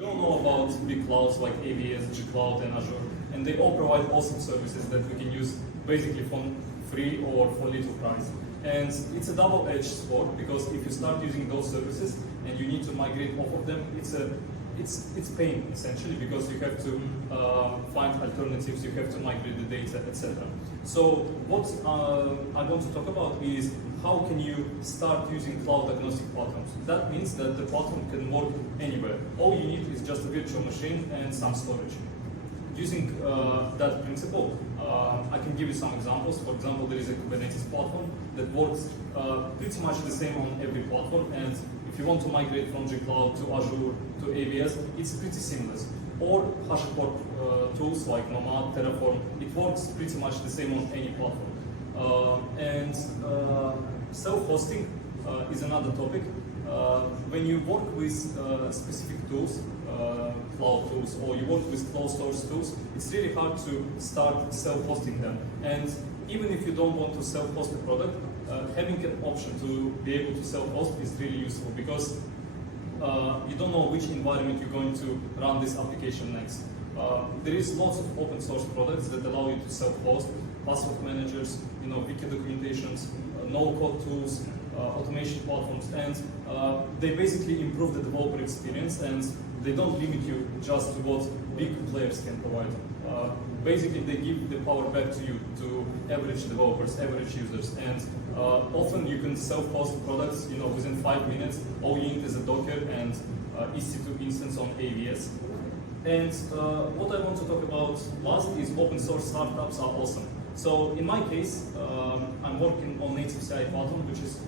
We all know about big clouds like AWS, G-Cloud, and Azure, and they all provide awesome services that we can use basically for free or for little price. And it's a double-edged sword because if you start using those services and you need to migrate off of them, it's pain essentially because you have to find alternatives, you have to migrate the data, etc. So what I want to talk about is how can you start using cloud agnostic platforms. That means that the platform can work anywhere. All you need is just a virtual machine and some storage. Using that principle, I can give you some examples. For example, there is a Kubernetes platform that works pretty much the same on every platform, and if you want to migrate from G-Cloud to Azure to AWS, it's pretty seamless. Or HashiCorp tools like Nomad, Terraform, it works pretty much the same on any platform. And self-hosting is another topic. When you work with specific tools, cloud tools, or you work with closed source tools, it's really hard to start self-hosting them. And even if you don't want to self-host a product, having an option to be able to self-host is really useful because you don't know which environment you're going to run this application next. There is lots of open source products that allow you to self-host, password managers, wiki documentations, no-code tools, automation platforms, and they basically improve the developer experience and they don't limit you just to what big players can provide. Basically, they give the power back to you, to average developers, average users, and often you can self-host products, within 5 minutes. All you need is a Docker and EC2 instance on AWS. And what I want to talk about last is open source startups are awesome. So in my case, I'm working on native CI platform, which is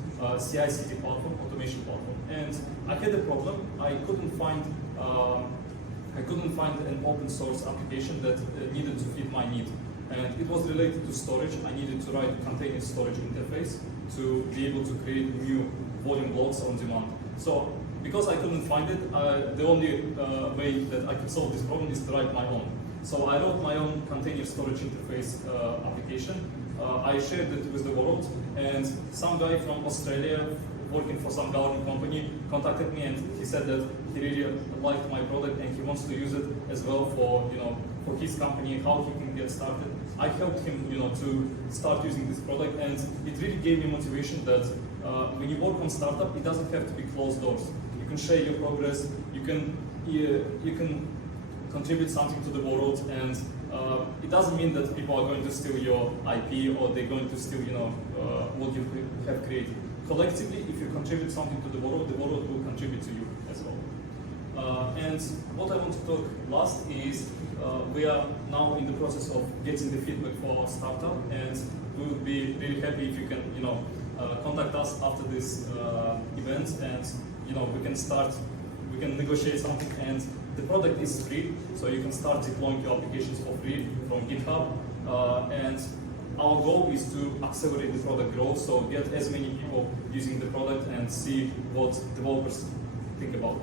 CI/CD platform, automation platform. And I had a problem. I couldn't find an open source application that needed to fit my need. And it was related to storage. I needed to write a container storage interface to be able to create new volume blocks on demand. So because I couldn't find it, the only way that I could solve this problem is to write my own. So I wrote my own container storage interface application. I shared it with the world, and some guy from Australia working for some government company contacted me, and he said that he really liked my product and he wants to use it as well for for his company, how he can get started. I helped him to start using this product, and it really gave me motivation that when you work on startup, it doesn't have to be closed doors. You can share your progress, you can contribute something to the world, and it doesn't mean that people are going to steal your IP or they're going to steal what you have created. Collectively, if you contribute something to the world will contribute to you as well. And what I want to talk last is we are now in the process of getting the feedback for our startup, and we would be really happy if you can contact us after this event, and we can negotiate something. And the product is free, so you can start deploying your applications for free from GitHub. And our goal is to accelerate the product growth, so get as many people using the product and see what developers think about it.